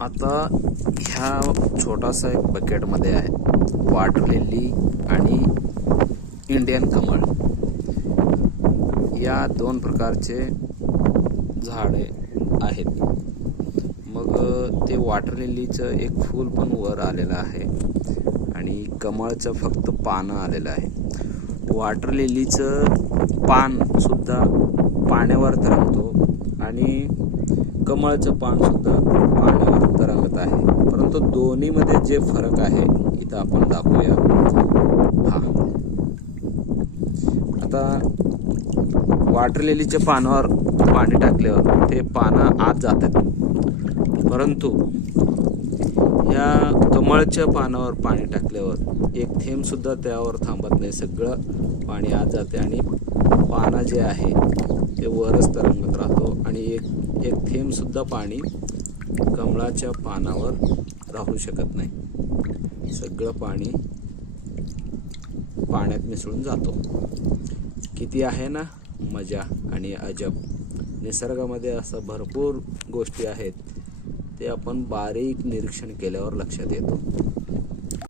आता ह्या छोटासा एक बकेटमध्ये आहे वॉटर लिली आणि इंडियन कमळ या दोन प्रकारचे झाडे आहेत। मग ते वॉटर लिलीचं एक फूल पण वर आलेलं आहे आणि कमळचं फक्त पानं आलेलं आहे। वॉटर लिलीचं पान सुद्धा पाण्यावर तरंगतो आणि कमळचं पान सुद्धा पाण्यावर तरंगत आहे, परंतु दोन्हीमध्ये जे फरक आहे इथं आपण दाखवूया। आता वॉटर लिलीच्या पानावर पाणी टाकल्यावर ते पानं आत जातात, परंतु या कमळच्या पानावर पाणी टाकल्यावर एक थेंब सुद्धा त्यावर थांबत नाही, सगळं पाणी आत जाते आणि पानं जे आहे ते वरच तरंगत राहतो आणि एक थेंब सुद्धा पाणी कमळाच्या पानावर राहू शकत नाही, सगळं पाणी पाण्यात मिसळून जातो। किती आहे ना मजा आणि अजब। निसर्गामध्ये असं भरपूर गोष्टी आहेत, ते आपण बारीक निरीक्षण केल्यावर लक्षात येतो।